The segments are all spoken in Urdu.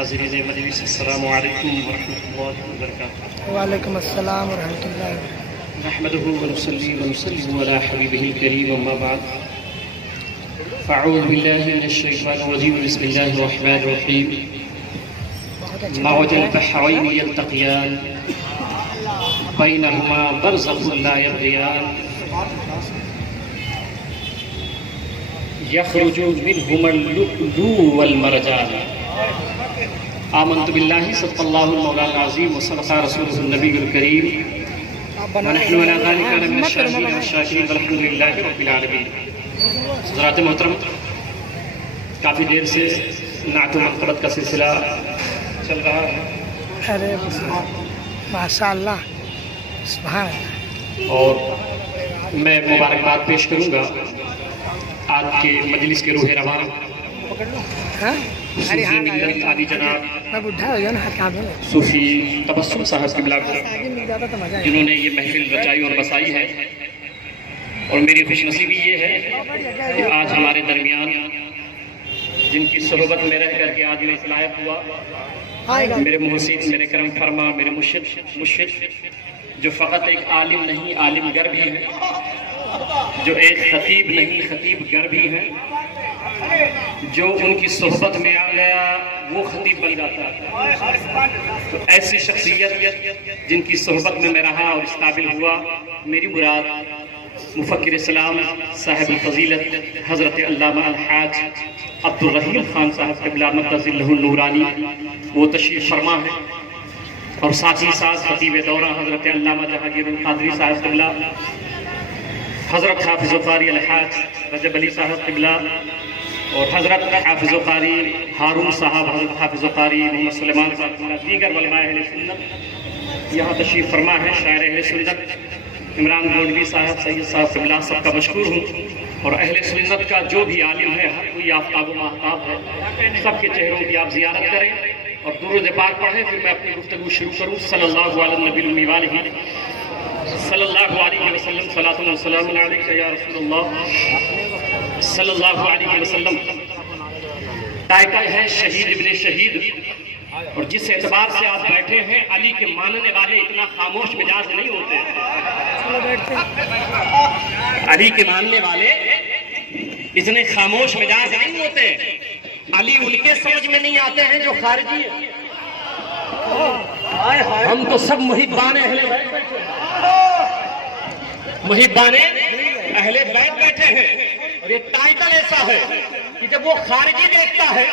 حاضرین مجلس، السلام علیکم ورحمۃ اللہ وبرکاتہ۔ وعلیکم السلام ورحمۃ اللہ۔ نحمده ونصلي ونسلم على حبيبه الكريم، أما بعد فأعوذ بالله من الشيطان الرجيم، بسم الله الرحمن الرحيم۔ مرج البحرين يلتقيان بينهما برزخ لا يبغيان يخرج منهما اللؤلؤ والمرجان۔ آمنت بالله صدق الله المولى العظيم وصدق رسوله النبي الكريم ونحن على ذلك من الشاهدين والشاكرين والحمد لله رب العالمين۔ حضرات محترم، کافی دیر سے نعت و منقبت کا سلسلہ چل رہا ہے، ارے ماشاء اللہ، سبحان اللہ۔ اور میں مبارکباد پیش کروں گا آج کے مجلس کے روح رواں صوفی ملت عالی جناب میں بڈھا ہو گیا نا، ہاتھ کام ہے، صوفی تبسم صاحب کی بلاغ آگے مل جاتا تو مزہ جنہوں نے یہ محفل رچائی اور بسائی ہے، اور میری خوش نصیبی یہ ہے کہ آج ہمارے درمیان جن کی صحبت میں رہ کر کے آج میں اس لائق ہوا، میرے محسن، میرے کرم فرما، میرے مرشد جو فقط ایک عالم نہیں عالم گر بھی ہے، جو ایک خطیب نہیں خطیب گر بھی ہے، جو ان کی صحبت میں آ گیا وہ خطیب بن جاتا ہے۔ تو ایسی شخصیت جن کی صحبت میں میں رہا اور اس قابل ہوا، میری مراد مفکر اسلام صاحب الفضیلت حضرت علامہ الحاج عبدالرحیم خان صاحب قبلہ مقدس اللہ النورانی وہ تشریف فرما ہے، اور ساتھ ہی ساتھ خطیب دورہ حضرت علامہ جہانگیر القادری صاحب قبلہ، حضرت حافظ قاری الحاج رجب علی صاحب قبلہ، اور حضرت حافظ قاری ہارون صاحب، حضرت حافظ قاری محمد سلیمان صاحب قبلہ، دیگر علماء اہل سنت یہاں تشریف فرما ہے۔ شاعر اہل سنت عمران گولوی صاحب، سید صاحب قبلہ، سب کا مشکور ہوں، اور اہل سنت کا جو بھی عالم ہے، ہر کوئی آفتاب و ماہتاب ہے، سب کے چہروں کی آپ زیارت کریں اور درود پاک پڑھیں، پھر میں اپنی گفتگو شروع کروں۔ صلی اللہ علی النبی الامی وآلہ صلی اللہ علیہ وسلم، صلاۃ و سلام علیک یا رسول اللہ صلی اللہ علیہ وسلم۔ ٹائٹل ہے شہید ابن شہید، اور جس اعتبار سے آپ بیٹھے ہیں، علی کے ماننے والے اتنا خاموش مزاج نہیں ہوتے، علی کے ماننے والے اتنے خاموش مزاج نہیں ہوتے، علی ان کے سمجھ میں نہیں آتے ہیں جو خارجی ہیں۔ ہم تو سب محبان اہل بیت بیٹھے ہیں، محبان اہل بیت بیٹھے ہیں، اور یہ ٹائٹل ایسا ہے کہ جب وہ خارجی دیکھتا ہے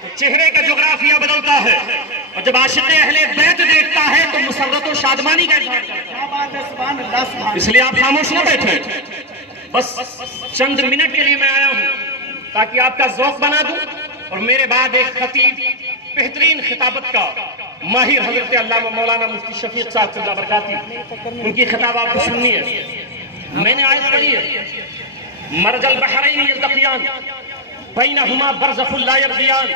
تو چہرے کا جغرافیہ بدلتا ہے، اور جب عاشق اہل بیت دیکھتا ہے تو مسرت و شادمانی کا اظہار کرتا ہے۔ اس لیے آپ خاموش نہ بیٹھیں، بس چند منٹ کے لیے میں آیا ہوں تاکہ آپ کا ذوق بنا دوں، اور میرے بعد ایک خطیب بہترین خطابت کا ماہر حضرت علامہ مولانا مفتی شفیق صاحب قبلہ برکاتی، ان کی خطاب آپ کو سننی ہے۔ میں نے آیت پڑھی ہے، مرج البحرین یلتقیان بینہما برزخ لا یبغیان۔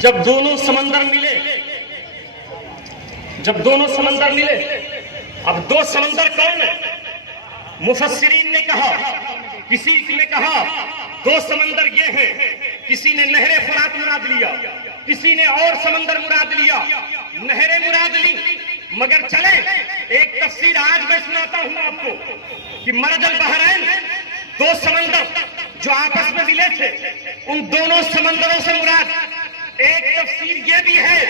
جب دونوں سمندر ملے، اب دو سمندر کون ہیں؟ مفسرین نے کہا، کسی نے کہا دو سمندر یہ ہیں، کسی نے نہر فرات مراد لیا، کسی نے اور سمندر مراد لیا، نہریں مراد لی، مگر چلے ایک تفسیر آج میں سناتا ہوں آپ کو کہ مرج البحرین، دو سمندر جو آپس میں ملے تھے، ان دونوں سمندروں سے مراد ایک تفسیر یہ بھی ہے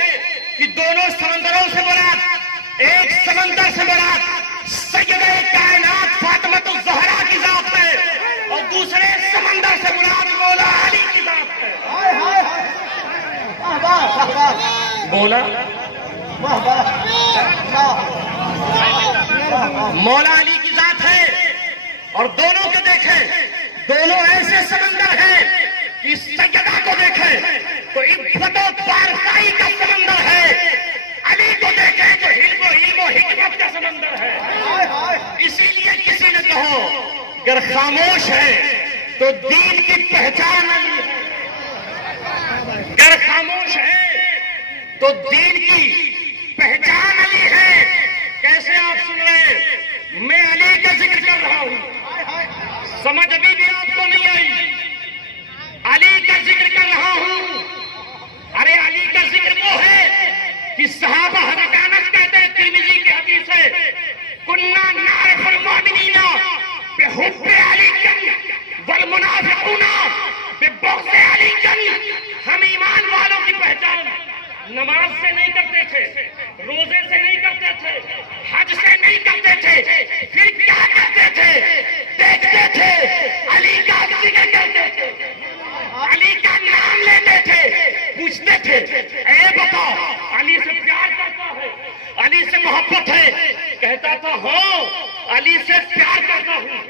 کہ دونوں سمندروں سے مراد، ایک سمندر سے مراد سیدہ کائنات فاطمۃ الزہرا کی ذات ہے، اور دوسرے سمندر سے مراد مولا علی کی ذات ہے۔ مولا علی کی ذات ہے، اور دونوں کو دیکھیں، دونوں ایسے سمندر ہیں کہ سیدہ کو دیکھیں تو عفت و پارسائی کا سمندر ہے، علی کو دیکھیں تو علم و حکمت کا سمندر ہے۔ اسی لیے کسی نے کہا اگر خاموش ہے تو دین کی پہچان علی ہے، اگر خاموش ہے تو دین کی پہچان علی ہے۔ کیسے آپ سن رہے ہیں؟ میں علی کا ذکر کر رہا ہوں، سمجھ ابھی بھی آپ کو نہیں آئی؟ علی کا ذکر کر رہا ہوں تھے، اے بتا علی سے پیار کرتا ہے، علی سے محبت ہے؟ کہتا تھا ہاں علی سے پیار کرتا ہوں،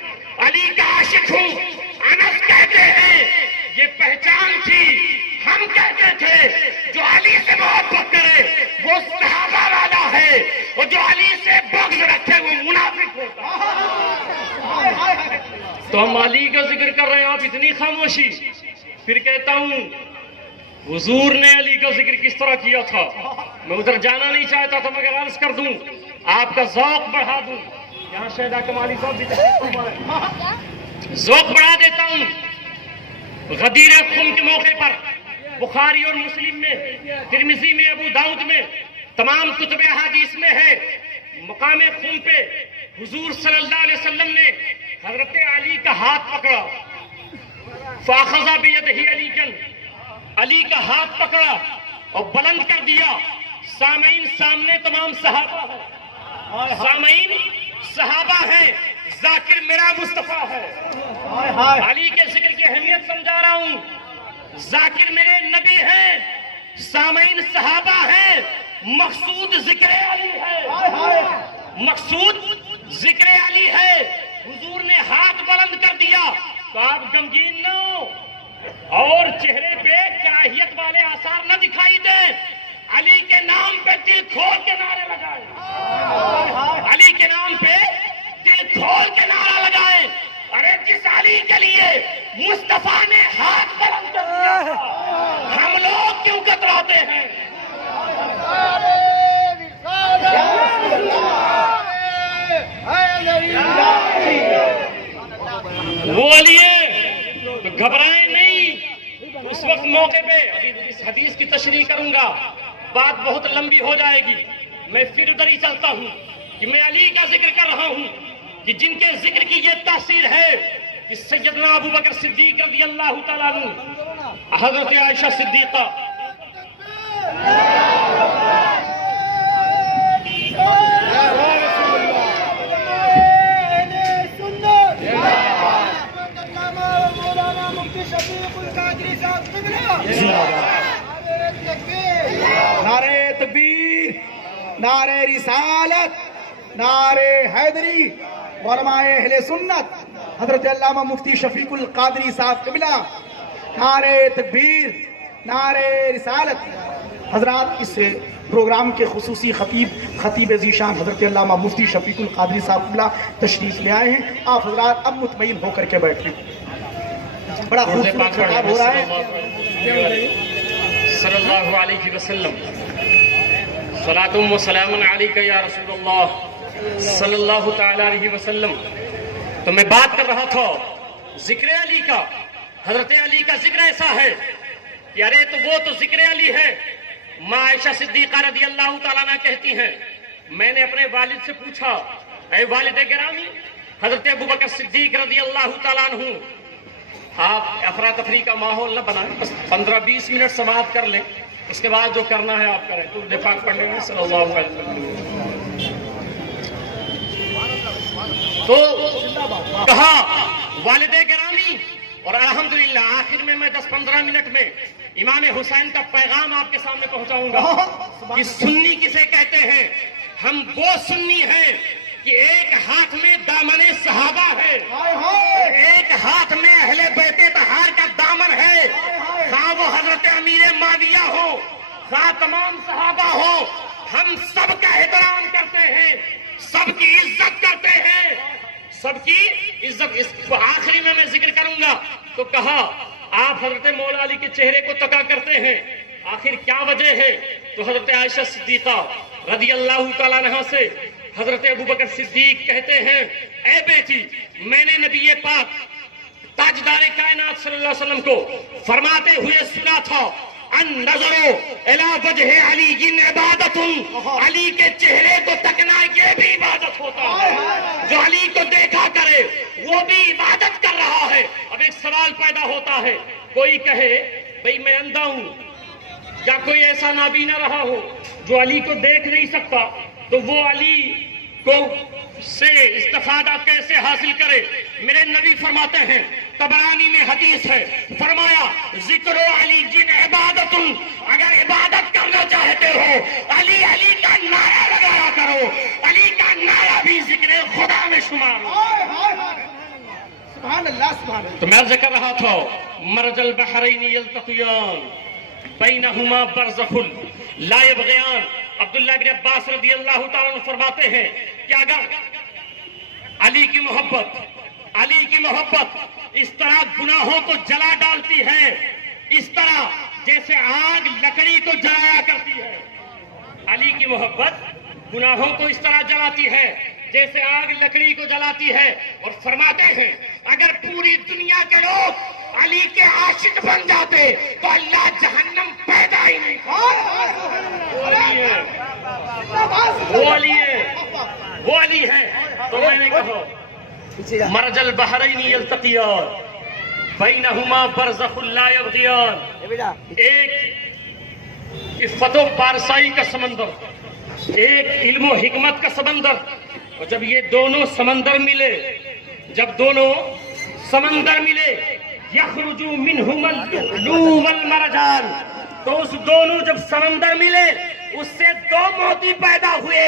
علی کا عاشق ہوں۔ انس کہتے ہیں یہ پہچان تھی، ہم کہتے تھے جو علی سے محبت کرے وہ صحابہ والا ہے، اور جو علی سے بغض رکھے وہ منافق ہوتا ہے۔ تو ہم علی کا ذکر کر رہے ہیں، آپ اتنی خاموشی۔ پھر کہتا ہوں حضور نے علی کا ذکر کس طرح کیا تھا؟ میں ادھر جانا نہیں چاہتا تھا مگر عرض کر دوں، آپ کا ذوق بڑھا دوں۔ یہاں شہدا کمالی صاحب بھی تشریف فرمائے، ذوق بڑھا دیتا ہوں۔ غدیر خون کے موقع پر بخاری اور مسلم میں، ترمذی میں، ابو داؤد میں، تمام کتب احادیث میں ہے، مقام خون پہ حضور صلی اللہ علیہ وسلم نے حضرت علی کا ہاتھ پکڑا، فاخذ بیدہ علی علی کا ہاتھ پکڑا اور بلند کر دیا۔ سامعین سامنے تمام صحابہ ہے، سامعین صحابہ ہے، ذاکر میرا مصطفیٰ ہے۔ علی کے ذکر کی اہمیت سمجھا رہا ہوں، ذاکر میرے نبی ہیں، سامعین صحابہ ہیں، مقصود ذکر علی ہے، مقصود ذکر علی ہے۔ حضور نے ہاتھ بلند کر دیا تو آپ غمگین نہ ہو اور چہرے پہ کراہیت والے آثار نہ دکھائی دیں۔ علی کے نام پہ دل کھول کے نعرے لگائیں، علی کے نام پہ دل کھول کے نعرہ لگائیں۔ ارے جس علی کے لیے مصطفیٰ نے ہاتھ بلند کر دیا تھا، ہم لوگ کیوں کتراتے ہیں؟ وہ علی ہے تو گھبرائیں نہیں۔ اس وقت موقع پہ ابھی اس حدیث کی تشریح کروں گا، بات بہت لمبی ہو جائے گی، میں پھر ادھر ہی چلتا ہوں کہ میں علی کا ذکر کر رہا ہوں کہ جن کے ذکر کی یہ تاثیر ہے کہ سیدنا ابو بکر صدیق رضی اللہ تعالیٰ عنہ، حضرت عائشہ صدیقہ، نعرہ تکبیر، نعرہ رسالت، نعرہ حیدری، علماء اہل سنت، حضرت علامہ مفتی شفیق القادری صاحب قبلہ، نعرہ تکبیر، نعرہ رسالت۔ حضرات اس پروگرام کے خصوصی خطیب ذیشان حضرت علامہ مفتی شفیق القادری صاحب قبلہ تشریف لے آئے ہیں۔ آپ حضرات اب مطمئن ہو کر کے بیٹھیں، بڑا خوبصورت خطاب ہو رہا ہے۔ صلی اللہ علیہ وسلم، صلاۃ و سلام علیک یا رسول اللہ صلی اللہ تعالی علیہ وسلم۔ تو میں بات کر رہا تھا ذکر علی کا، حضرت علی کا ذکر ایسا ہے کہ ارے تو وہ تو ذکر علی ہے۔ ماں عائشہ صدیقہ رضی اللہ تعالیٰ عنہ کہتی ہیں میں نے اپنے والد سے پوچھا اے والد گرامی حضرت ابو بکر صدیق رضی اللہ تعالیٰ عنہ، آپ افراتفری کا ماحول نہ بنائیں، بس 15-20 منٹ سماعت کر لیں، اس کے بعد جو کرنا ہے آپ کریں۔ تو دفاع پڑھنے میں صلی اللہ علیہ وسلم تو کہا والد گرامی، اور الحمدللہ آخر میں 10-15 منٹ میں امام حسین کا پیغام آپ کے سامنے پہنچاؤں گا کہ سنی کسے کہتے ہیں۔ ہم وہ سنی ہیں کہ ایک ہاتھ میں دامن صحابہ ہے، ایک ہاتھ میں اہل بیت طہار کا دامن ہے، خواہ وہ حضرت امیر معاویہ ہو، خواہ تمام صحابہ ہو، ہم سب کا احترام کرتے ہیں، سب کی عزت کرتے ہیں، سب کی عزت۔ اس آخری میں ذکر کروں گا تو کہا آپ حضرت مولا علی کے چہرے کو تکا کرتے ہیں، آخر کیا وجہ ہے؟ تو حضرت عائشہ صدیقہ رضی اللہ تعالیٰ عنہ سے حضرت ابو بکر صدیق کہتے ہیں اے بیٹی، میں نے نبی پاک تاجدار کائنات صلی اللہ علیہ وسلم کو فرماتے ہوئے سنا تھا النظر الی وجہ علی عبادت، علی کے چہرے کو تکنا یہ بھی عبادت ہوتا ہے، جو علی کو دیکھا کرے وہ بھی عبادت کر رہا ہے۔ اب ایک سوال پیدا ہوتا ہے، کوئی کہے بھئی میں اندھا ہوں، یا کوئی ایسا نابینا رہا ہو جو علی کو دیکھ نہیں سکتا، تو وہ علی کو سے استفادہ کیسے حاصل کرے؟ میرے نبی فرماتے ہیں، طبرانی میں حدیث ہے، فرمایا ذکر علی جن عبادت، اگر عبادت کرنا چاہتے ہو علی علی کا نعرہ لگایا کرو، علی کا نعرہ بھی ذکر خدا میں شمار ہو۔ سبحان اللہ سبحان اللہ۔ تو میں عرض کر رہا تھا، مرج البحرین یلتقیان بینہما برزخ لا یبغیان۔ عبداللہ بن عباس رضی اللہ تعالیٰ عنہ فرماتے ہیں کہ اگر علی کی محبت اس طرح گناہوں کو جلا ڈالتی ہے، اس طرح جیسے آگ لکڑی کو جلایا کرتی ہے، علی کی محبت گناہوں کو اس طرح جلاتی ہے جیسے آگ لکڑی کو جلاتی ہے، اور فرماتے ہیں اگر پوری دنیا کے لوگ علی کے عاشق بن جاتے تو اللہ جہنم پیدا ہی نہیں کرتا۔ وہ علی ہے۔ تو میں نے کہا مرج البحرین یلتقیان بینہما برزخ لا یبغیان، ایک عفت و پارسائی کا سمندر، ایک علم و حکمت کا سمندر، اور جب یہ دونوں سمندر ملے یخرج منہما اللؤلؤ والمرجان، تو اس دونوں جب سمندر ملے اس سے دو موتی پیدا ہوئے،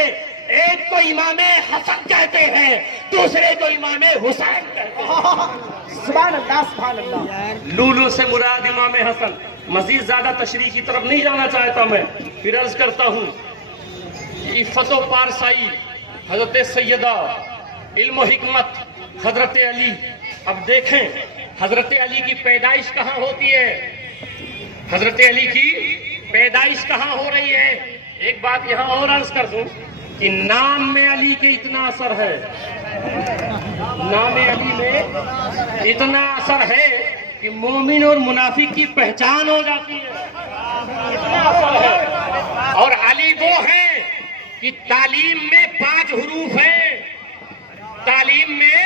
ایک کو امام حسن کہتے ہیں، دوسرے کو امام حسین کہتے ہیں۔ سبحان اللہ سبحان اللہ۔ لولو سے مراد امام حسن۔ مزید زیادہ تشریح کی طرف نہیں جانا چاہتا میں، پھر عرض کرتا ہوں، عفت و پارسائی حضرت سیدہ، علم و حکمت حضرت علی۔ اب دیکھیں حضرت علی کی پیدائش کہاں ہوتی ہے، حضرت علی کی پیدائش کہاں ہو رہی ہے؟ ایک بات یہاں اور عرض کر دوں کہ نام میں علی کے اتنا اثر ہے، نام علی میں اتنا اثر ہے کہ مومن اور منافق کی پہچان ہو جاتی ہے، اتنا اثر ہے۔ اور علی وہ ہیں کہ تعلیم میں 5 حروف ہیں، تعلیم میں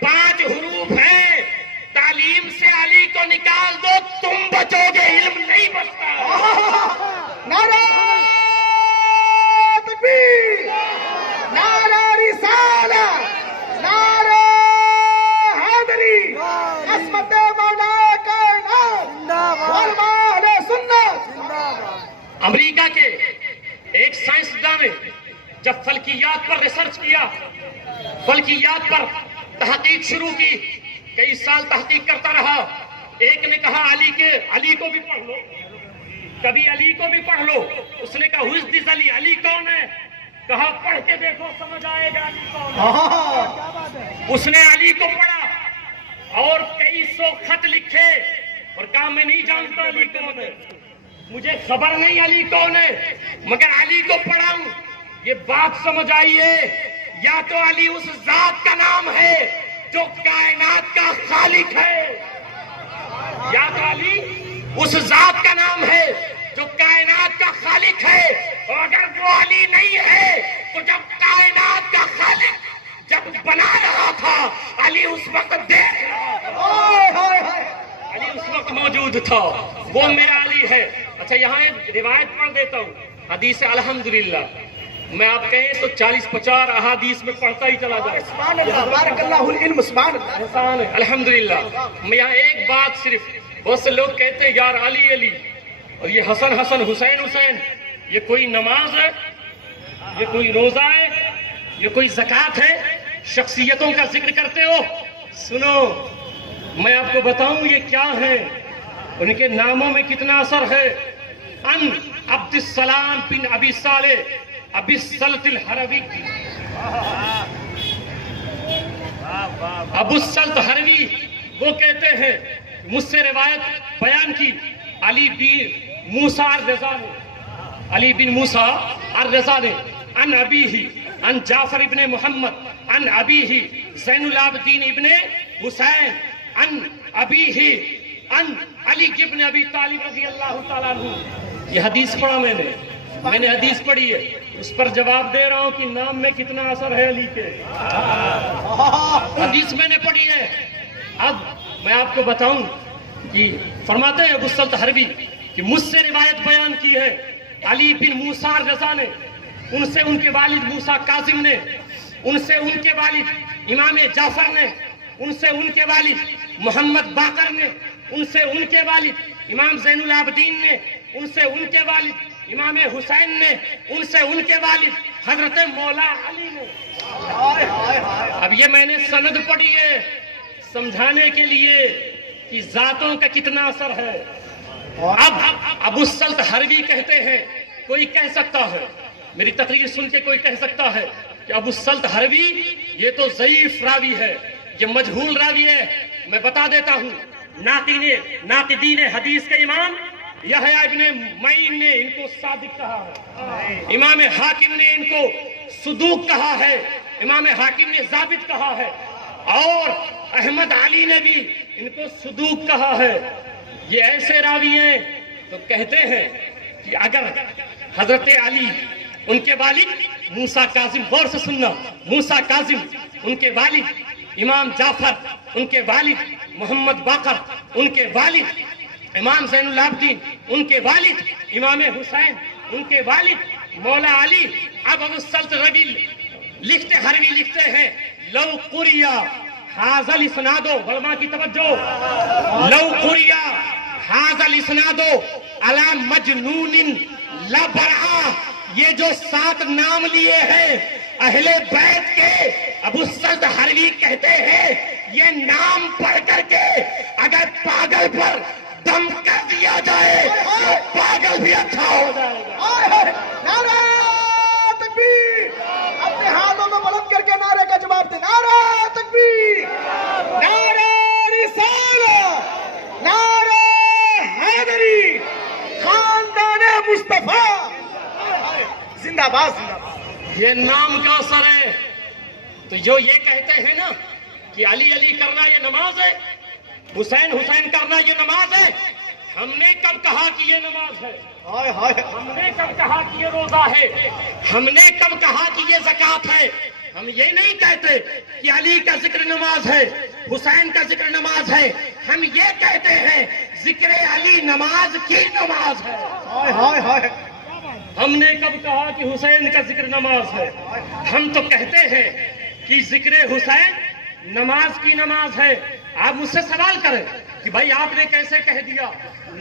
5 حروف ہیں، تعلیم سے علی کو نکال دو تم بچو گے، علم نہیں بچتا۔ نعرہ تکبیر، نعرہ رسالت، نعرہ حیدری، عصمت مولا کائنات، علماء اہل سنت۔ امریکہ کے ایک سائنسداں نے جب فلکیات پر ریسرچ کیا، فلکیات پر تحقیق شروع کی، کئی سال تحقیق کرتا رہا، ایک نے کہا علی کو بھی پڑھ لو، کبھی علی کو بھی پڑھ لو۔ اس نے کہا ہو از دس علی، علی کون ہے؟ کہا پڑھ کے دیکھو سمجھ آئے گا علی کون ہے۔ اس نے علی کو پڑھا اور کئی 100 خط لکھے اور کہا میں نہیں جانتا علی کون ہے، مجھے خبر نہیں علی کون ہے، مگر علی کو پڑھاؤں۔ یہ بات سمجھ آئی ہے، یا تو علی اس ذات کا نام ہے جو کائنات کا خالق ہے، یا تو علی اس ذات کا نام ہے جو کائنات کا خالق ہے، اور اگر وہ علی نہیں ہے تو جب کائنات کا خالق جب بنا رہا تھا علی اس وقت علی اس وقت موجود تھا، وہ میرا علی ہے۔ اچھا یہاں ایک روایت پڑھ دیتا ہوں، حدیث الحمدللہ، میں آپ کہیں تو 40-50 احادیث میں پڑھتا ہی چلا جائے۔ سبحان اللہ، بارک اللہ العلم، سبحان اللہ۔ الحمدللہ میں یہاں ایک بات صرف، بہت سے لوگ کہتے ہیں یار علی علی، اور یہ حسن حسن حسین حسین، یہ کوئی نماز ہے، یہ کوئی روزہ ہے، یہ کوئی زکوٰۃ ہے؟ شخصیتوں کا ذکر کرتے ہو، سنو میں آپ کو بتاؤں یہ کیا ہے، ان کے ناموں میں کتنا اثر ہے۔ ان عبد السلام بن ابی صالح ابی السلط الحروی، ابو السلط حروی وہ کہتے ہیں، مجھ سے روایت بیان کی علی بن موسیٰ الرضا نے، علی بن موسیٰ الرضا نے، ان ابیہ ان جعفر ابن محمد ان ابیہ زین العابدین ابن حسین ان ابیہ ان علی ابن ابی طالب رضی اللہ تعالیٰ عنہ۔ یہ حدیث پڑھا میں نے حدیث پڑھی ہے، اس پر جواب دے رہا ہوں کہ نام میں کتنا اثر ہے علی کے، حدیث میں نے پڑھی ہے۔ اب میں آپ کو بتاؤں کہ فرماتے ہیں ابو السلط حروی کہ مجھ سے روایت بیان کی ہے علی بن موسیٰ الرضا نے، ان سے ان کے والد موسیٰ کاظم نے، ان سے ان کے والد امام جعفر نے، ان سے ان کے والد محمد باقر نے، ان سے ان کے والد امام زین العابدین نے، ان سے ان کے والد امام حسین نے، ان سے ان کے والد حضرت مولا علی نے۔ اب یہ میں نے سند پڑھی ہے سمجھانے کے لیے کہ ذاتوں کا کتنا اثر ہے۔ اب ابو السلط حروی کہتے ہیں، کوئی کہہ سکتا ہے، میری تقریر سن کے کوئی کہہ سکتا ہے کہ ابو السلط حروی یہ تو ضعیف راوی ہے، یہ مجہول راوی ہے۔ میں بتا دیتا ہوں، ناقدین حدیث کے امام یحییٰ ابن معین نے ان کو صادق کہا ہے، امام حاکم نے ان کو صدوق کہا ہے، امام حاکم نے ضابط کہا ہے، اور احمد علی نے بھی ان کو صدوق کہا ہے۔ یہ ایسے راوی ہیں تو کہتے ہیں کہ اگر حضرت علی ان کے والد موسیٰ کاظم، غور سے سننا، موسیٰ کاظم ان کے والد، امام جعفر ان کے والد، محمد باقر ان کے والد، امام زین العابدین ان کے والد، امام حسین ان کے والد، مولا علی۔ اب ابو السلط حروی لکھتے ہیں، لو قریا ھذا الاسناد، علماء کی توجہ، لو قریا ھذا الاسناد علی مجنون لبرآ، یہ جو 7 نام لیے ہیں اہل بیت کے، ابو السلط حروی کہتے ہیں یہ نام پڑھ کر کے اگر پاگل پر دم کر دیا جائے تو پاگل بھی اچھا ہو جائے گا۔ نعرہ تکبیر! اپنے ہاتھوں میں بلند کر کے نعرے کا جواب دے۔ نعرہ تکبیر! نعرہ رسالت! نعرہ حیدری! خاندان مصطفیٰ! زندہ باد، زندہ باد! یہ نام کا اثر ہے۔ تو جو یہ کہتے ہیں نا کہ علی علی کرنا یہ نماز ہے، حسین حسین کرنا یہ نماز ہے، ہم نے کب کہا کہ یہ نماز ہے؟ ہم نے کب کہا کہ یہ روزہ ہے؟ ہم نے کب کہا کہ یہ زکوٰۃ ہے؟ ہم یہ نہیں کہتے کہ علی کا ذکر نماز ہے، حسین کا ذکر نماز ہے، ہم یہ کہتے ہیں ذکر علی نماز کی نماز ہے۔ ہم نے کب کہا کہ حسین کا ذکر نماز ہے؟ ہم تو کہتے ہیں کہ ذکر حسین نماز کی نماز ہے۔ آپ مجھ سے سوال کریں کہ بھائی آپ نے کیسے کہہ دیا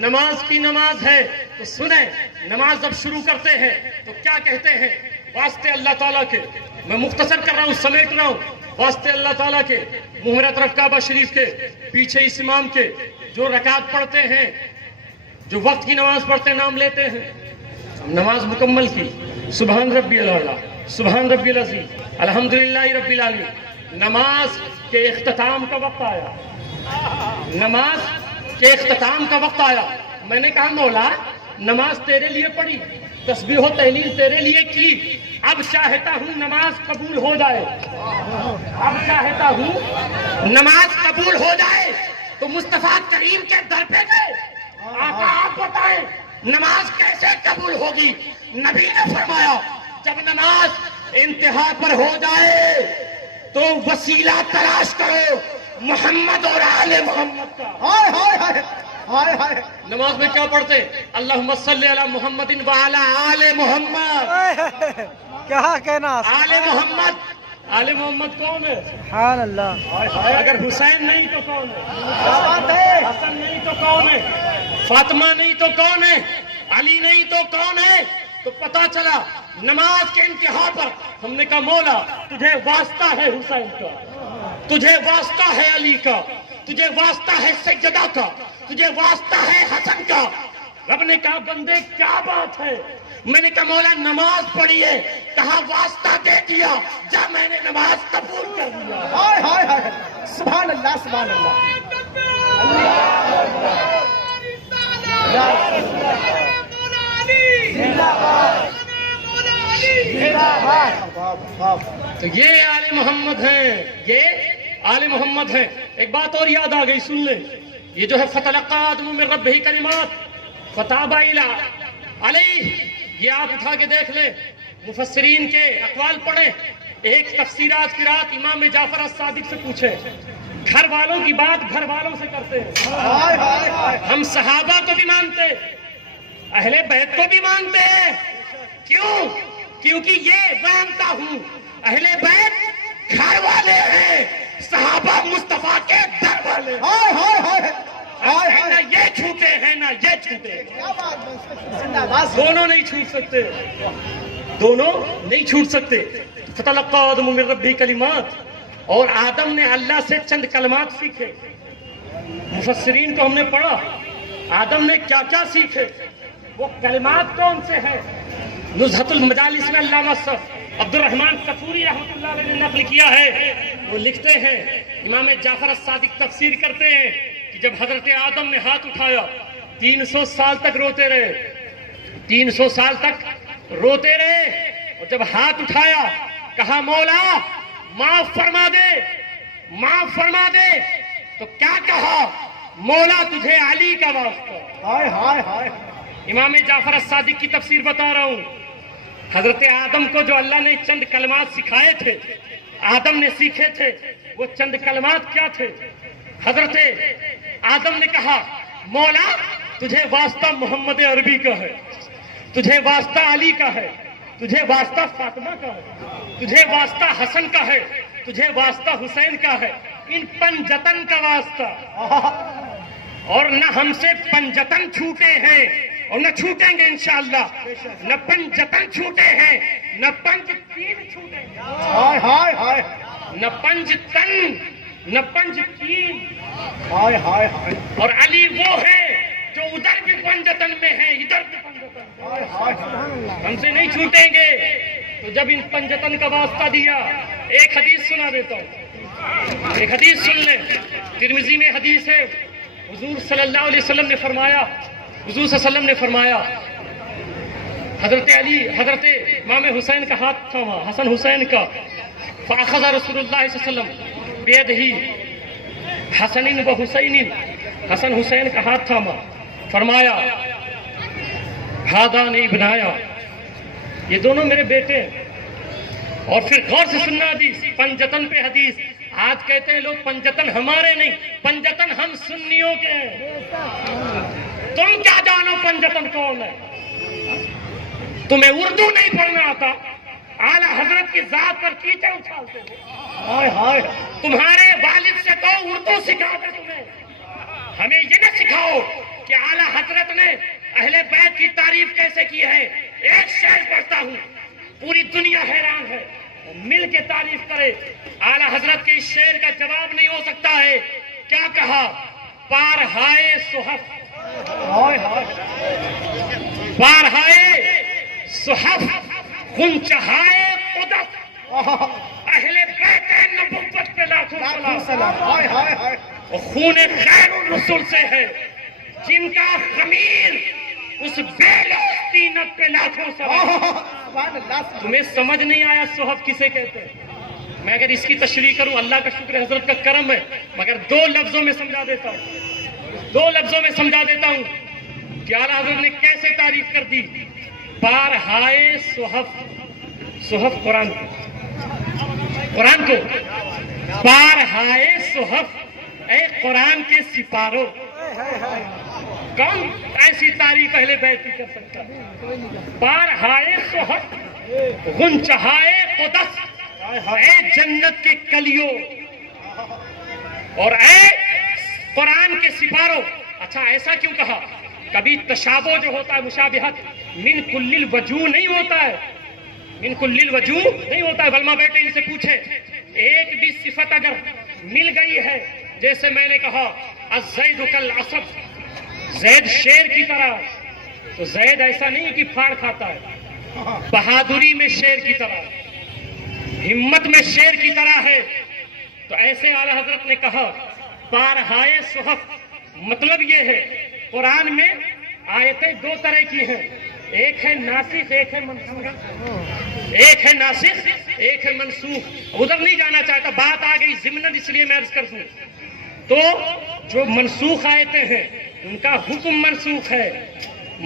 نماز کی نماز ہے؟ تو سنیں، نماز جب شروع کرتے ہیں تو کیا کہتے ہیں؟ واسطے اللہ تعالیٰ کے، میں مختصر کر رہا ہوں، سمیٹ رہا ہوں، واسطے اللہ تعالیٰ کے، محرت طرف کعبہ شریف کے، پیچھے اس امام کے، جو رکعت پڑھتے ہیں، جو وقت کی نماز پڑھتے ہیں، نام لیتے ہیں، نماز مکمل کی، سبحان ربی الاعلیٰ، سبحان ربی العظیم، الحمدللہ رب العالمین۔ نماز کے اختتام کا وقت آیا، نماز کے اختتام کا وقت آیا، میں نے کہا مولا نماز تیرے لیے پڑھی، تسبیح و تہلیل تیرے لیے کی، اب چاہتا ہوں نماز قبول ہو جائے، اب چاہتا ہوں نماز قبول ہو جائے، تو مصطفیٰ کریم کے در پہ گئے، آقا آپ بتائیں نماز کیسے قبول ہوگی؟ نبی نے فرمایا جب نماز انتہا پر ہو جائے تو وسیلہ تلاش کرو محمد اور آل محمد کا۔ ہائے ہائے ہائے ہائے ہائے! نماز میں کیا پڑھتے؟ اللہم صلی علی محمد وعلی آل محمد۔ کیا کہنا؟ آل محمد، آل محمد کون ہے؟ سبحان اللہ! اگر حسین نہیں تو کون ہے؟ کیا بات ہے! حسن نہیں تو کون ہے؟ فاطمہ نہیں تو کون ہے؟ علی نہیں تو کون ہے؟ تو پتا چلا نماز کے انتہا پر ہم نے کہا مولا تجھے واسطہ ہے حسین کا، تجھے واسطہ ہے علی کا، تجھے واسطہ ہے سجدہ کا، تجھے واسطہ ہے حسن کا۔ رب نے کہا بندے کیا بات ہے؟ میں نے کہا مولا نماز پڑھی ہے، کہا واسطہ دے دیا، جا میں نے نماز قبول کر دیا۔ ہائے ہائے ہائے! سبحان اللہ، سبحان اللہ! تو یہ آل محمد ہیں، یہ آل محمد ہیں۔ ایک بات اور یاد آ گئی، سن لیں، یہ جو ہے فتلقى آدم من ربہ کلمات فتاب علیہ، یہ آپ اٹھا کے دیکھ لیں، مفسرین کے اقوال پڑھیں، ایک تفسیرات کی رات امام جعفر الصادق سے پوچھیں، گھر والوں کی بات گھر والوں سے کرتے ہیں، ہم صحابہ کو بھی مانتے، اہل بیت کو بھی مانتے ہیں، کیوں؟ کیونکہ یہ مانتا ہوں اہل بیت گھر والے ہیں، صحابہ مصطفیٰ کے در والے ہیں۔ ہائے ہائے ہائے ہائے ہائے، نہ یہ چھوٹے ہیں نہ یہ چھوٹے ہیں، کیا بات ہے، زندہ باد۔ دونوں نہیں چھوٹ سکتے، دونوں نہیں چھوٹ سکتے۔ فتلقى آدم من ربه کلمات، اور آدم نے اللہ سے چند کلمات سیکھے۔ مفسرین کو ہم نے پڑھا آدم نے کیا کیا سیکھے، وہ کلمات کون سے ہیں؟ نزہۃ المجالس میں علامہ عبد الرحمن صفوری رحمۃ اللہ علیہ نے نقل کیا ہے، وہ لکھتے ہیں، امام جعفر الصادق تفسیر کرتے ہیں کہ جب حضرت آدم نے ہاتھ اٹھایا 300 سال تک روتے رہے، 300 سال تک روتے رہے، اور جب ہاتھ اٹھایا کہا مولا معاف فرما دے، معاف فرما دے، تو کیا کہا؟ مولا تجھے علی کا واسطہ۔ ہائے ہائے ہائے، امام جعفر الصادق کی تفسیر بتا رہا ہوں، حضرت آدم کو جو اللہ نے چند کلمات سکھائے تھے، آدم نے سیکھے تھے، وہ چند کلمات کیا تھے؟ حضرت آدم نے کہا مولا تجھے واسطہ محمد عربی کا ہے، تجھے واسطہ علی کا ہے، تجھے واسطہ فاطمہ کا ہے، تجھے واسطہ حسن کا ہے، تجھے واسطہ حسین کا ہے، ان پنجتن کا واسطہ۔ اور نہ ہم سے پنجتن چھوٹے ہیں اور نہ چھوٹیں گے انشاءاللہ، نہ پنجتن چھوٹے ہیں نہ پنج تین چھوٹیں گے، ہائے ہائے ہائے نہ پنج تن نہ پنج تین۔ ہائے ہائے ہائے اور علی وہ ہے جو ادھر بھی پنجتن میں ہے ادھر بھی پنجتن میں، ہائے ہائے، ہم سے نہیں چھوٹیں گے۔ تو جب ان پنجتن کا واسطہ دیا، ایک حدیث سنا دیتا ہوں، ایک حدیث سن لیں، ترمذی میں حدیث ہے، حضور صلی اللہ علیہ وسلم نے فرمایا، حضور صلی اللہ علیہ وسلم نے فرمایا، حضرت امام حسین کا ہاتھ تھاما، حسن حسین کا، فاخذ رسول اللہ صلی اللہ علیہ وسلم بیدہ حسن و حسین، حسن حسین کا ہاتھ تھاما، فرمایا ہادان ابنایا، یہ دونوں میرے بیٹے ہیں۔ اور پھر غور سے سننا حدیث، پنجتن پہ حدیث، آج کہتے ہیں لوگ پنجتن ہمارے نہیں، پنجتن ہم سنیوں کے ہیں۔ تم کیا جانو پنجتن کون ہے؟ تمہیں اردو نہیں پڑھنا آتا، اعلیٰ حضرت کی ذات پر کیچڑ اچھالتے ہو، ہائے ہائے، تمہارے والد سے تو اردو سکھا دے تمہیں، ہمیں یہ نہ سکھاؤ کہ اعلیٰ حضرت نے اہل بیت کی تعریف کیسے کی ہے۔ ایک شعر پڑھتا ہوں، پوری دنیا حیران ہے، مل کے تعریف کرے۔ اعلیٰ حضرت کے اس شعر کا جواب نہیں ہو سکتا ہے، کیا کہا؟ پارہائے صحف، ہائے ہائے، پارہائے صحف، غنچہائے قدس، اہل بیت نبوت پہ لاکھوں لاکھوں سلام، سلام، ہائے ہائے ہائے، اور خون خیر الرسول سے ہے، جن کا خمیر اس بے لوث طینت پہ لاکھوں سلام۔ سبحان اللہ، تمہیں سمجھ نہیں آیا صحف کسے کہتے ہیں؟ میں اگر اس کی تشریح کروں، اللہ کا شکر ہے، حضرت کا کرم ہے، مگر 2 لفظوں میں سمجھا دیتا ہوں، 2 لفظوں میں سمجھا دیتا ہوں کہ اعلیٰ حضرت نے کیسے تعریف کر دی۔ پارہائے صحف، صحف قرآن کو، قرآن کو، پارہائے صحف، اے قرآن کے سپاروں، کون ایسی تعریف اہل بیت کی کر سکتا ہے؟ پارہائے صحف، غنچہائے قدس، اے جنت کے کلیوں، اور اے قرآن کے سپاروں۔ اچھا ایسا کیوں کہا؟ کبھی تشابہ جو ہوتا ہے، مشابہت، من کل الوجوہ نہیں ہوتا ہے، من کل الوجوہ نہیں ہوتا ہے۔ علماء بیٹے ان سے پوچھے، ایک بھی صفت اگر مل گئی ہے، جیسے میں نے کہا الزید کالاسد، زید شیر کی طرح، تو زید ایسا نہیں کہ پھاڑ کھاتا ہے، بہادری میں شیر کی طرح، ہمت میں شیر کی طرح ہے۔ تو ایسے اعلیٰ حضرت نے کہا پارہائے صحف، مطلب یہ ہے قرآن میں آیتیں 2 طرح کی ہیں، ایک ہے ناسخ، ایک ہے منسوخ، ایک ہے ناسخ، ایک ہے منسوخ۔ ادھر نہیں جانا چاہتا، بات آ گئی ضمناً، اس لیے میں عرض کر دوں۔ تو جو منسوخ آیتیں ہیں ان کا حکم منسوخ ہے،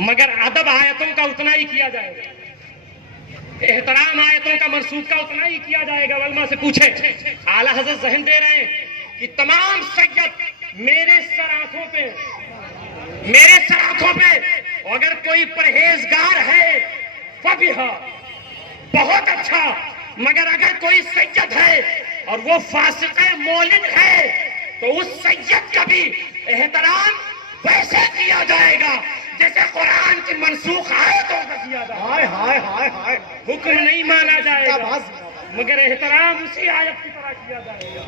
مگر ادب آیتوں کا اتنا ہی کیا جائے گا، احترام آیتوں کا منسوخ کا اتنا ہی کیا جائے گا۔ علماء سے پوچھے، اعلیٰ حضرت ذہن دے رہے ہیں کہ تمام سید میرے سر آنکھوں پہ، میرے سر آنکھوں پہ، اگر کوئی پرہیزگار ہے فبہا، بہت اچھا، مگر اگر کوئی سید ہے اور وہ فاسق مولد ہے تو اس سید کا بھی احترام ویسے کیا جائے گا جیسے قرآن کی منسوخ آیتوں کا کیا جائے گا۔ ہائے ہائے ہائے ہائے، حکم نہیں مانا جائے گا مگر احترام اسی آیت کی طرح کیا جائے گا۔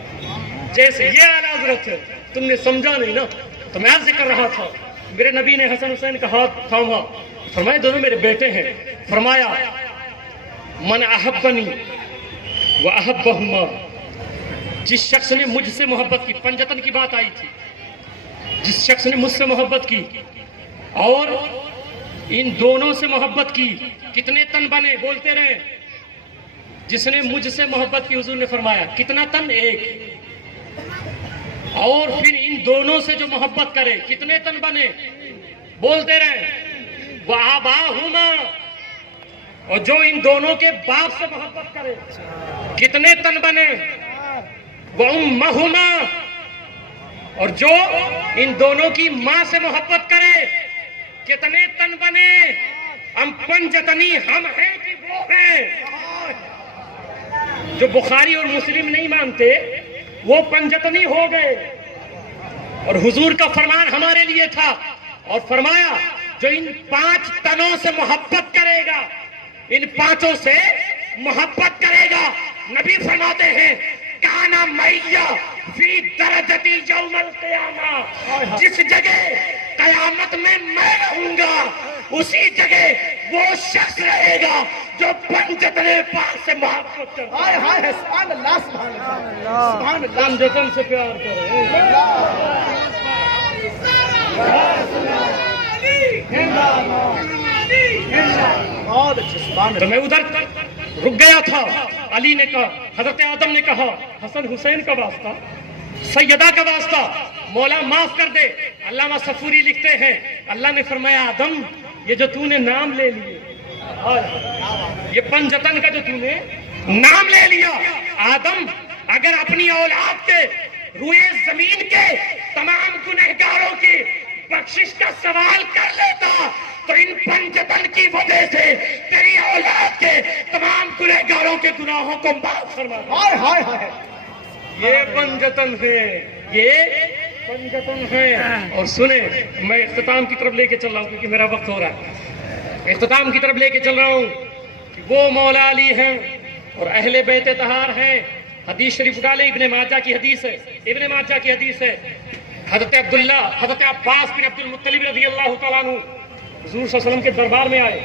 جیسے یہ اعلیٰ حضرت ہے، تم نے سمجھا نہیں نا، تو میں عرض کر رہا تھا میرے نبی نے حسن حسین کا ہاتھ تھاما، فرمایا دونوں میرے بیٹے ہیں، فرمایا من احبنی و احبہما، جس شخص نے مجھ سے محبت کی، پنجتن کی بات آئی تھی، جس شخص نے مجھ سے محبت کی اور ان دونوں سے محبت کی، کتنے تن بنے بولتے رہے، جس نے مجھ سے محبت کی حضور نے فرمایا کتنا تن؟ ایک، اور پھر ان دونوں سے جو محبت کرے کتنے تن بنے بولتے رہے، وآباہما، اور جو ان دونوں کے باپ سے محبت کرے کتنے تن بنے، وأمہما، اور جو ان دونوں کی ماں سے محبت کرے کتنے تن بنے، ہم پنجتنی، ہم ہیں کہ وہ ہیں؟ جو بخاری اور مسلم نہیں مانتے وہ پنجتنی ہو گئے، اور حضور کا فرمان ہمارے لیے تھا، اور فرمایا جو ان 5 تنوں سے محبت کرے گا، ان 5 سے محبت کرے گا، نبی فرماتے ہیں کانا میّا فی درجتی یوم القیامہ، جس جگہ قیامت میں رہوں گا اسی جگہ وہ شخص رہے گا جو پنجتن پاک سے محبت کرتا ہے۔ ہائے ہائے، سبحان اللہ سبحان اللہ سبحان اللہ، پنجتن سے پیار کرے۔ بہت اچھا، سبحان تو اللہ۔ میں ادھر رک گیا تھا، علی نے کہا، حضرت آدم نے کہا حسن حسین کا واسطہ، سیدہ کا واسطہ، مولا معاف کر دے۔ علامہ صفوری لکھتے ہیں اللہ نے فرمایا آدم یہ جو تو نے نام لے لیے، یہ پنجتن کا جو تو نے نام لے لیا، آدم اگر اپنی اولاد کے روئے زمین کے تمام گنہگاروں کی بخشش کا سوال کر لیتا تو ان پنجتن کی وجہ سے تیری اولاد کے تمام گنہگاروں کے گناہوں کو معاف فرما۔ ہائے ہائے ہائے، یہ پنجتن ہے، یہ پنجتن ہے۔ اور سنیں، میں اختتام کی طرف لے کے چل رہا ہوں کیونکہ میرا وقت ہو رہا ہے، اختتام کی طرف لے کے چل رہا ہوں کہ وہ مولا علی ہیں اور اہل بیت طہار ہیں۔ حدیث شریف اٹھا لیں، ابن ماجہ کی حدیث ہے، ابن ماجہ کی حدیث ہے، حضرت عبداللہ، حضرت عباس بن عبد المطلب رضی اللہ تعالیٰ عنہ حضور صلی اللہ علیہ وسلم کے دربار میں آئے،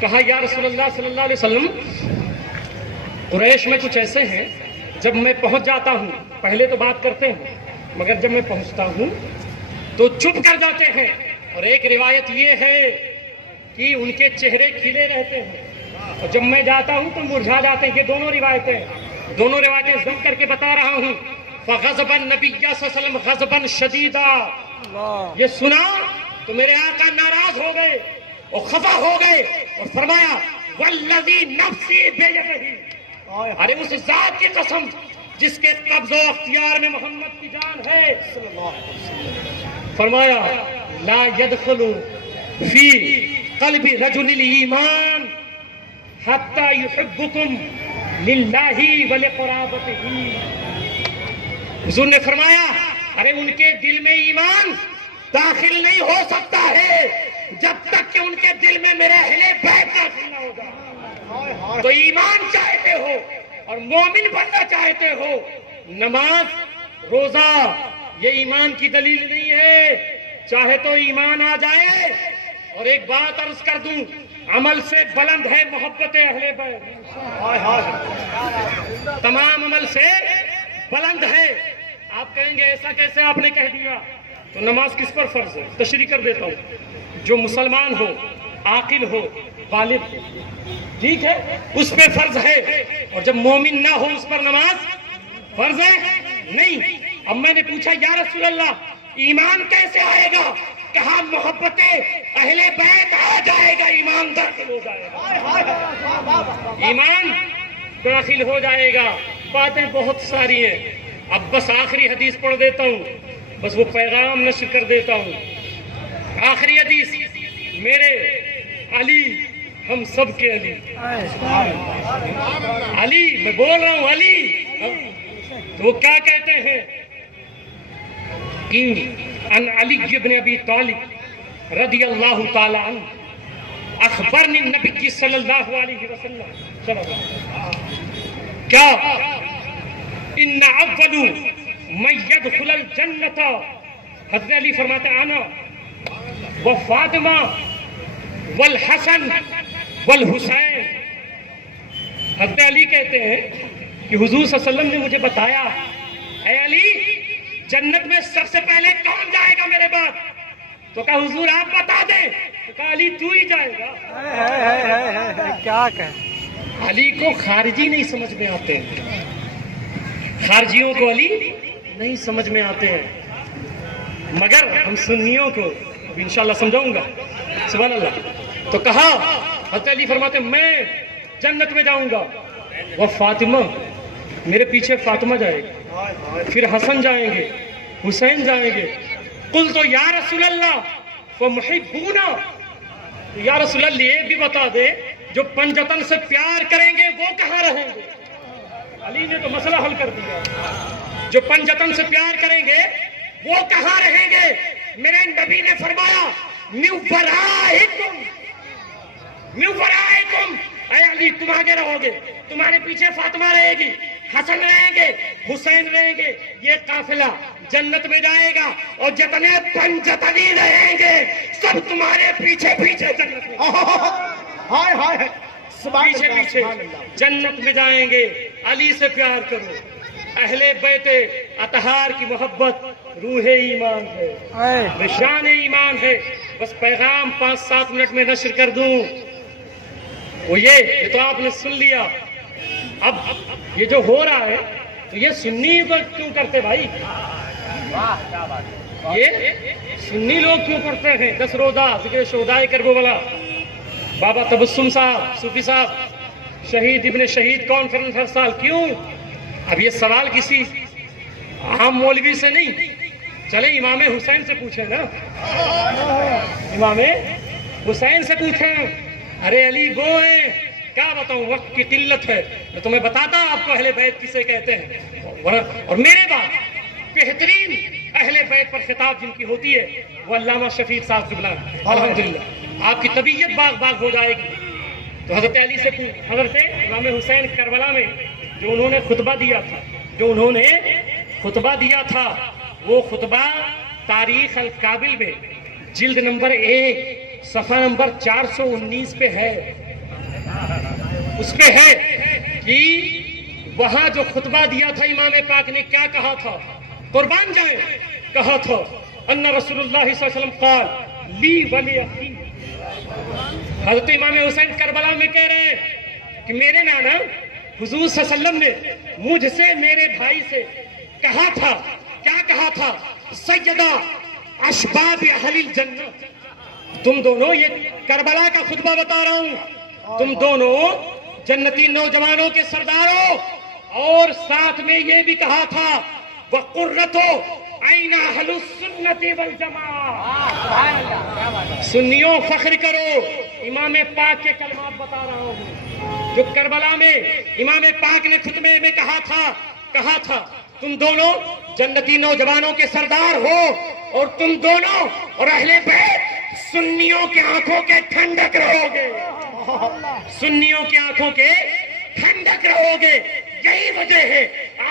کہا یا رسول اللہ صلی اللہ علیہ وسلم، قریش میں کچھ ایسے ہیں جب میں پہنچ جاتا ہوں پہلے تو بات کرتے ہیں مگر جب میں پہنچتا ہوں تو چپ کر جاتے ہیں، اور ایک روایت یہ ہے کہ ان کے چہرے کھلے رہتے ہیں اور جب میں جاتا ہوں تو مرجھا جاتے ہیں۔ یہ دونوں روایتیں ضبط کر کے بتا رہا ہوں۔ فغضب النبی صلی اللہ علیہ وسلم غضبا شدیدا، یہ سنا تو میرے آقا ناراض ہو گئے اور خفا ہو گئے اور فرمایا والذی نفسی بیدہ، ارے اس ذات کی قسم جس کے قبض و اختیار میں محمد کی جان ہے، فرمایا لا يدخل فی قلب رجل الایمان حتی یحبکم للہ ولقرابتہ۔ حضور نے فرمایا ارے ان کے دل میں ایمان داخل نہیں ہو سکتا ہے جب تک کہ ان کے دل میں میرا اہل بیت داخل نہ ہوگا۔ تو ایمان چاہتے ہو اور مومن بننا چاہتے ہو، نماز روزہ یہ ایمان کی دلیل نہیں ہے، چاہے تو ایمان آ جائے۔ اور ایک بات عرض کر دوں، عمل سے بلند ہے محبت اہل بیت، تمام عمل سے بلند ہے۔ آپ کہیں گے ایسا کیسے آپ نے کہہ دیا؟ تو نماز کس پر فرض ہے؟ تشریح کر دیتا ہوں، جو مسلمان ہو، عاقل ہو، بالغ ہو، ٹھیک ہے، اس پہ فرض ہے، اور جب مومن نہ ہو اس پر نماز فرض ہے نہیں۔ اب میں نے پوچھا یا رسول اللہ ایمان کیسے آئے گا؟ کہا محبت اہل بیت آ جائے گا، ایمان داخل ہو جائے گا، ایمان داخل ہو جائے گا۔ باتیں بہت ساری ہیں، اب بس آخری حدیث پڑھ دیتا ہوں، بس وہ پیغام نشر کر دیتا ہوں۔ آخری حدیث میرے علی ہم سب کے علی. علی میں بول رہا ہوں علی. تو وہ کیا کہتے ہیں کہ ان علی ابن ابی طالب رضی اللہ تعالی عنہ اخبرنی نبی صلی اللہ علیہ وسلم کیا ان اول من يدخل الجنت. حضرت علی فرماتے ہیں انا وفاطمہ والحسن والحسین. حضرت علی کہتے ہیں کہ حضور صلی اللہ علیہ وسلم نے مجھے بتایا اے علی جنت میں سب سے پہلے کون جائے گا میرے بعد؟ تو کہا حضور آپ بتا دیں. تو کہا علی تو ہی جائے گا. کیا کہ علی کو خارجی نہیں سمجھ میں آتے ہیں. خارجیوں کو علی نہیں سمجھ میں آتے ہیں مگر ہم سنیوں کو اب انشاءاللہ سمجھاؤں گا. سبحان اللہ. تو کہا حضرت علی فرماتے ہیں میں جنت میں جاؤں گا. وہ فاطمہ میرے پیچھے فاطمہ جائے گا. پھر حسن جائیں گے حسین جائیں گے. قل تو یا رسول اللہ ومحبونا. یا رسول اللہ یہ بھی بتا دے جو پنجتن سے پیار کریں گے وہ کہاں رہیں گے؟ علی نے تو مسئلہ حل کر دیا. جو پنجتن سے پیار کریں گے وہ کہاں رہیں گے؟ میرے نبی نے فرمایا من ورائکم من ورائکم. اے علی تم آگے رہو گے, تمہارے پیچھے فاطمہ رہے گی, حسن رہیں گے, حسین رہیں گے. یہ قافلہ جنت میں جائے گا اور جتنے پنجتنی رہیں گے سب تمہارے پیچھے پیچھے جنت میں ہائے ہائے پیچھے پیچھے جنت میں جائیں گے. علی سے پیار کرو. اہل بیت اطہار کی محبت روح ایمان ہے, نشان ایمان ہے. بس پیغام 5-7 منٹ میں نشر کر دوں. وہ یہ تو آپ نے سن لیا. اب یہ جو ہو رہا ہے تو یہ سنی کو کیوں کرتے بھائی؟ یہ سنی لوگ کیوں کرتے ہیں 10 روزہ ذکر شہداء کربلا؟ بابا تبسم صاحب صوفی صاحب شہید ابن شہید کانفرنس ہر سال کیوں؟ اب یہ سوال کسی عام مولوی سے نہیں, چلے امام حسین سے پوچھیں نا. امام حسین سے پوچھیں. ارے علی وہ ہیں, کیا بتاؤں وقت کی قلت ہے. میں تمہیں بتاتا آپ کو اہل بیت کسے کہتے ہیں. اور میرے بعد بہترین اہل بیت پر خطاب جن کی ہوتی ہے وہ علامہ شفیق صاحب قبلہ. الحمدللہ آپ کی طبیعت باغ باغ ہو جائے گی. تو حضرت علی سے حضرت امام حسین کربلا میں جو انہوں نے خطبہ دیا تھا وہ خطبہ تاریخ القابل میں جلد نمبر 1 صفحہ نمبر 419 پہ ہے. اس پہ ہے کہ وہاں جو خطبہ دیا تھا امام پاک نے کیا کہا تھا. قربان جائیں, کہا تھا ان رسول اللہ صلی اللہ علیہ وسلم قال لی ولی اخی. حضرت امام حسین کربلا میں کہہ رہے ہیں کہ میرے نانا حضور صلی اللہ علیہ وسلم نے مجھ سے میرے بھائی سے کہا تھا. کیا کہا تھا؟ سیدہ اشباب اہل الجنہ. تم دونوں, یہ کربلا کا خطبہ بتا رہا ہوں, تم دونوں جنتی نوجوانوں کے سرداروں. اور ساتھ میں یہ بھی کہا تھا وَقُرَّتُ عَيْنَ أَهْلُ السُّنَّةِ وَالْجَمَاعَةِ. سنیوں فخر کرو. امام پاک کے کلمات بتا رہا ہوں جو کربلا میں امام پاک نے خطبے میں کہا تھا تم دونوں جنتی نوجوانوں کے سردار ہو اور تم دونوں اور اہل بیت سنیوں کے آنکھوں کے ٹھنڈک رہو گے. سنیوں کی آنکھوں کے ٹھنڈک رہو گے. یہی وجہ ہے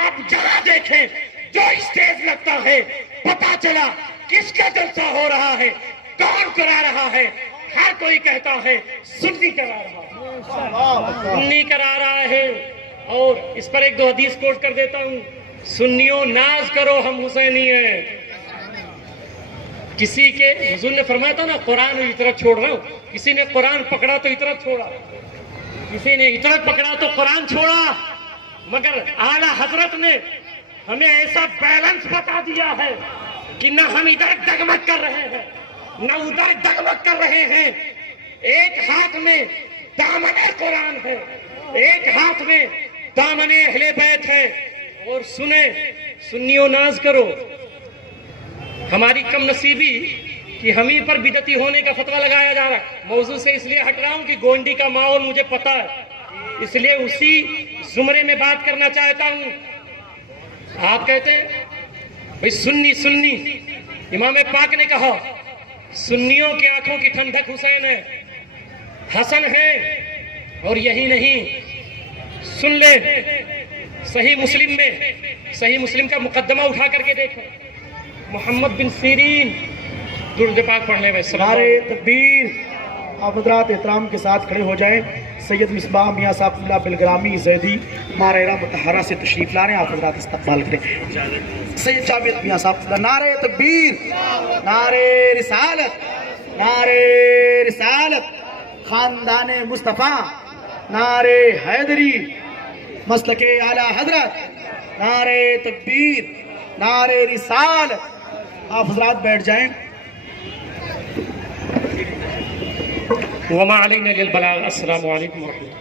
آپ جہاں دیکھیں جو اسٹیج لگتا ہے پتا چلا کس کا جلسہ ہو رہا ہے, کون کرا رہا ہے. ہر کوئی کہتا ہے سنی کرا رہا ہے, سنی کرا رہا ہے. اور اس پر 1-2 حدیث کوٹ کر دیتا ہوں. سنیوں ناز کرو ہم حسینی ہیں. کسی کے حضور نے فرمایا تھا نا قرآن اتنا چھوڑ رہا ہوں. کسی نے قرآن پکڑا تو اتنا چھوڑا, کسی نے اتنا پکڑا تو قرآن چھوڑا. مگر اعلیٰ حضرت نے ہمیں ایسا بیلنس بتا دیا ہے کہ نہ ہم ادھر ڈگمگ کر رہے ہیں نہ ادھر ڈگمگ کر رہے ہیں. ایک ہاتھ میں دامن قرآن ہے, ایک ہاتھ میں دامن اہل بیت ہے. اور سنیں سنیوں ناز کرو. ہماری کم نصیبی کہ ہم ہی پر بدعتی ہونے کا فتویٰ لگایا جا رہا ہے. موضوع سے اس لیے ہٹ رہا ہوں کہ گونڈی کا ماحول مجھے پتا ہے, اس لیے اسی زمرے میں بات کرنا چاہتا ہوں. آپ کہتے ہیں بھئی سنی سنی, امام پاک نے کہا سنیوں کی آنکھوں کی ٹھنڈک حسین ہے, حسن ہے. اور یہی نہیں, سن لے صحیح مسلم میں, صحیح مسلم کا مقدمہ اٹھا کر کے دیکھو, محمد بن سیرین, درود پاک پڑھ لیں بھائی. نعرے تکبیر. آپ حضرات احترام کے ساتھ کھڑے ہو جائیں. سید مصباح میاں صاحب اللہ بلگرامی زیدی ماہرہ مطہرہ سے تشریف لا رہے ہیں, آپ حضرات استقبال کریں. سید جاوید میاں صاحب, نعرے تکبیر, نعرے رسالت, نعرے رسالت, خاندان مصطفیٰ, نعرے حیدری, مسلک اعلیٰ حضرت, نعرے تکبیر, نعرے رسالت. آپ حضرات بیٹھ جائیں. وما علینا الا البلاغ. السلام علیکم ورحمۃ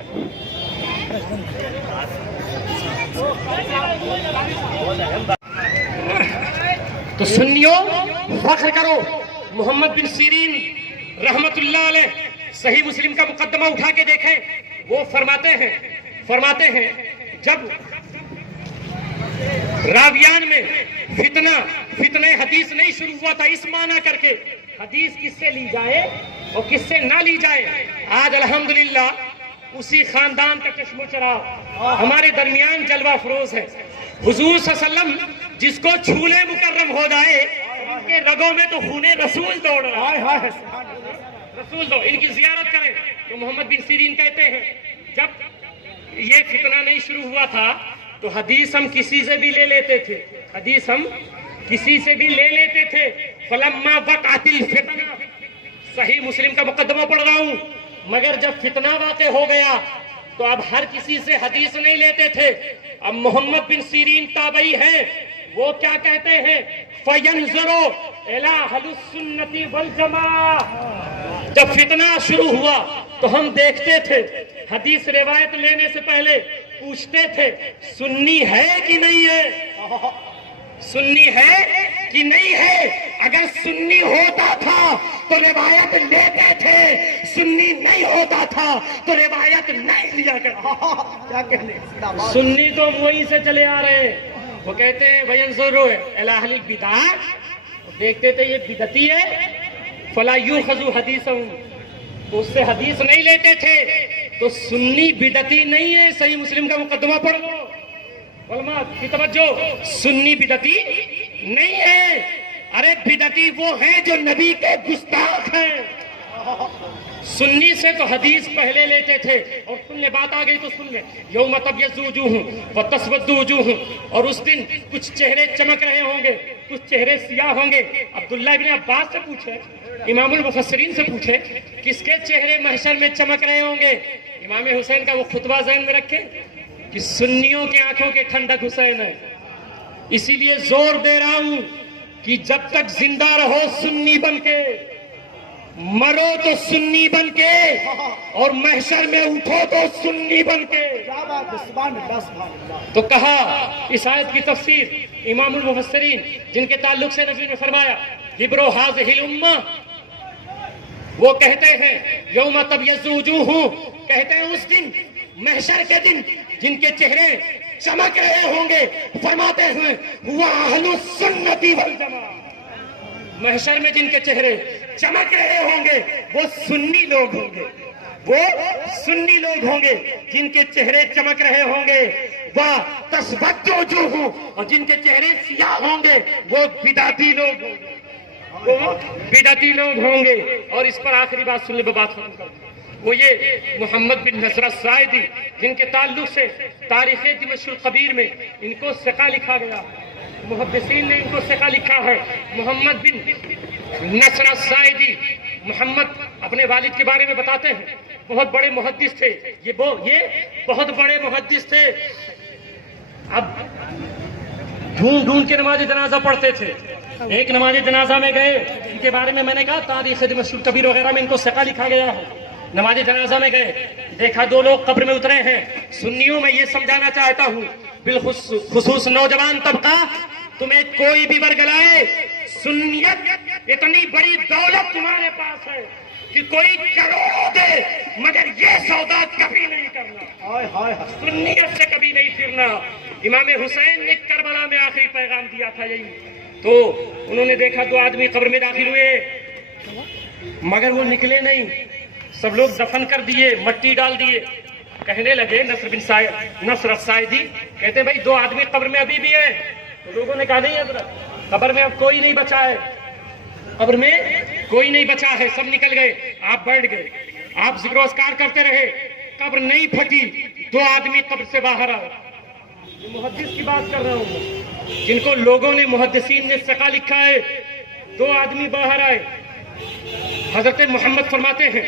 اللہ. تو سنیوں فخر کرو, محمد بن سیرین رحمت اللہ علیہ صحیح مسلم کا مقدمہ اٹھا کے دیکھیں. وہ فرماتے ہیں جب راویان میں فتنہ حدیث نہیں شروع ہوا تھا, اس معنی کر کے حدیث کس سے لی جائے اور کس سے نہ لی جائے, آج الحمدللہ اسی خاندان کا چشم و چراغ ہمارے درمیان جلوہ فروز ہے. حضور صلی اللہ علیہ وسلم جس کو چھولے مکرم ہو جائے, ان کے رگوں میں تو خون رسول دوڑ رہا ہے. رسول دو, ان کی زیارت کریں. تو محمد بن سیرین کہتے ہیں جب یہ فتنہ نہیں شروع ہوا تھا تو حدیث ہم کسی سے بھی لے لیتے تھے. فلما وقعت الفتنہ, صحیح مسلم کا مقدمہ پڑھ رہا ہوں, مگر جب فتنہ واقع ہو گیا تو اب ہر کسی سے حدیث نہیں لیتے تھے. اب محمد بن سیرین تابعی ہیں, وہ کیا کہتے ہیں, فَيَنْظُرُوا إِلَىٰ أَهْلِ السُّنَّةِ وَالْجَمَاعَةِ. جب فتنہ شروع ہوا تو ہم دیکھتے تھے, حدیث روایت لینے سے پہلے پوچھتے تھے سنی ہے کہ نہیں ہے, سنی ہے کہ نہیں ہے. اگر سنی ہوتا تھا تو روایت لیتے تھے, سنی نہیں ہوتا تھا تو روایت نہیں لیا کرتے. کیا کہنے, سنی تو وہیں سے چلے آ رہے ہیں. وہ کہتے ہیں وَيَنْظُرُوا إِلَىٰ أَهْلِ الْبِدْعَةِ, دیکھتے تھے یہ بدعتی ہے, فَلَا يُؤْخَذُ حَدِيثَهُ, تو اس سے حدیث نہیں لیتے تھے. تو سنی بدعتی نہیں ہے, صحیح مسلم کا مقدمہ پڑھ لو. علماء کی توجہ, سنی بدعتی نہیں ہے. ارے بدعتی وہ ہیں جو نبی کے گستاخ ہیں. سنی سے تو حدیث پہلے لیتے تھے. اور سن لے, بات آ گئی تو سن لے. یوم تبیض وجوہ وتسود وجوہ, اور اس دن کچھ چہرے چمک رہے ہوں گے, کچھ چہرے سیاہ ہوں گے. عبداللہ ابن عباس سے پوچھے, امام المفسرین سے پوچھے کس کے چہرے محشر میں چمک رہے ہوں گے. امام حسین کا وہ خطبہ ذہن میں رکھے کہ سنیوں کی آنکھوں کے ٹھنڈک حسین ہے. اسی لیے زور دے رہا ہوں کہ جب تک زندہ رہو سنی بن کے, مرو تو سنی بن کے, اور محشر میں اٹھو تو سنی بن کے. تو کہا اس آیت کی تفسیر امام المفسرین جن کے تعلق سے نبی نے فرمایا جبرو حاضہ الامہ, وہ کہتے ہیں یوم تبیض وجوہ, کہتے ہیں اس دن, محشر کے دن جن کے چہرے چمک رہے ہوں گے, فرماتے ہیں وہ اہل السنت والجماعہ. محشر میں جن کے چہرے چمک رہے ہوں گے وہ سنی لوگ ہوں گے, وہ سنی لوگ ہوں گے. جن کے چہرے چمک رہے ہوں گے وہ تسود وجوہ, اور جن کے چہرے سیاہ ہوں گے وہ بدعتی لوگ ہوں گے, وہ بدعتی لوگ ہوں گے. اور اس پر آخری بات سن لے, بات ختم کر. وہ یہ محمد بن نصر الساعدی جن کے تعلق سے تاریخ دمشق الخبیر میں ان کو ثقہ لکھا گیا, محدثین نے ان کو ثقہ لکھا ہے. محمد بن نصر الساعدی, محمد اپنے والد کے بارے میں بتاتے ہیں بہت بڑے محدث تھے. یہ بہت بڑے محدث تھے. اب ڈھونڈ کے نماز جنازہ پڑھتے تھے. ایک نماز جنازہ میں گئے, ان کے بارے میں میں نے کہا تاریخ دمشق الکبیر وغیرہ میں ان کو ثقہ لکھا گیا ہے. نماز جنازہ میں گئے, دیکھا دو لوگ قبر میں اترے ہیں. سنیوں میں یہ سمجھانا چاہتا ہوں, بالخصوص نوجوان طبقہ, تمہیں کوئی بھی برگلائے سنیت اتنی بڑی دولت تمہارے پاس ہے کہ کوئی کروڑوں دے مگر یہ سودا کبھی نہیں کرنا، سنیت سے کبھی نہیں پھرنا۔ امام حسین نے کربلا میں آخری پیغام دیا تھا یہی، تو انہوں نے دیکھا 2 آدمی قبر میں داخل ہوئے مگر وہ نکلے نہیں، سب لوگ دفن کر دیے، مٹی ڈال دیے۔ کہنے لگے نصر الساعدی کہتے ہیں بھائی 2 آدمی قبر میں ابھی بھی ہے، تو لوگوں نے کہا نہیں حضرت قبر میں اب کوئی نہیں بچا ہے، قبر میں کوئی نہیں بچا ہے، سب نکل گئے۔ آپ بیٹھ گئے، آپ ذکر و اذکار کرتے رہے، قبر نہیں پھٹی، 2 آدمی قبر سے باہر آئے۔ محدث کی بات کر رہا ہوں، جن کو لوگوں نے محدثین نے سکا لکھا ہے، 2 آدمی باہر آئے۔ حضرت محمد فرماتے ہیں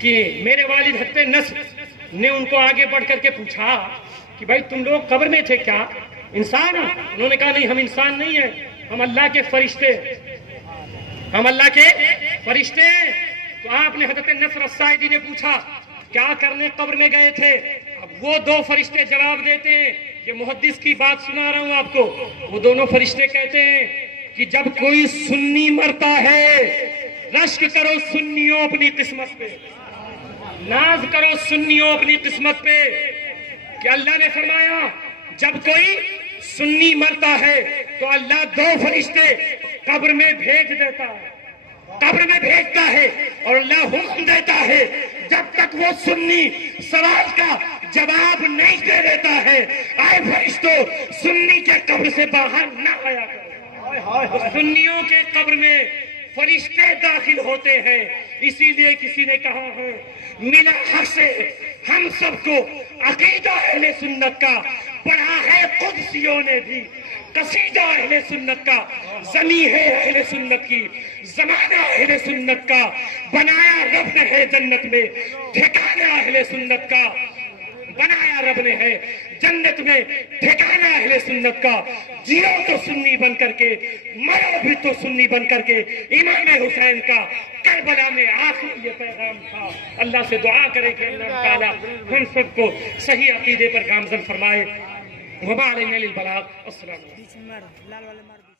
کہ میرے والد حضرت نصر نے ان کو آگے بڑھ کر کے پوچھا کہ بھائی تم لوگ قبر میں تھے کیا، انسان ہو؟ انہوں نے کہا نہیں ہم انسان نہیں ہیں، ہم اللہ کے فرشتے ہیں، ہم اللہ کے فرشتے ہیں۔ تو آپ نے حضرت نصر الساعدی نے پوچھا کیا کرنے قبر میں گئے تھے؟ اب وہ 2 فرشتے جواب دیتے ہیں، یہ محدث کی بات سنا رہا ہوں آپ کو، وہ دونوں فرشتے کہتے ہیں کہ جب کوئی سنی مرتا ہے رشک کرو سنیوں اپنی قسمت پہ، ناز کرو سنیوں اپنی قسمت پہ، کہ اللہ نے فرمایا جب کوئی سنی مرتا ہے تو اللہ 2 فرشتے قبر میں بھیج دیتا ہے، قبر میں بھیجتا ہے، اور اللہ حکم دیتا ہے جب تک وہ سنی سوال کا جواب نہیں دے دیتا ہے آئے فرشتوں سنی کے قبر سے باہر نہ آیا کرو۔ سنیوں کے قبر میں فرشتے داخل ہوتے ہیں، اسی لیے کسی نے کہا ہے ملا حق سے ہم سب کو عقیدہ اہل سنت کا، پڑھا ہے قدسیوں نے بھی قصیدہ اہل سنت کا، زمین ہے اہل سنت کی، زمانہ اہل سنت کا، بنایا رب نے ہے جنت میں ٹھکانہ اہل سنت کا، بنایا رب نے ہے جنت میں ٹھکانہ اہل سنت کا۔ جیو تو سنی بن کر کے، مرو بھی تو سنی بن کر کے۔ امام حسین کا کربلا میں آخری یہ پیغام تھا۔ اللہ سے دعا کرے کہ اللہ تعالیٰ ہم سب کو صحیح عقیدے پر گامزن فرمائے۔ وما علینا الا البلاغ۔ السلام علیکم۔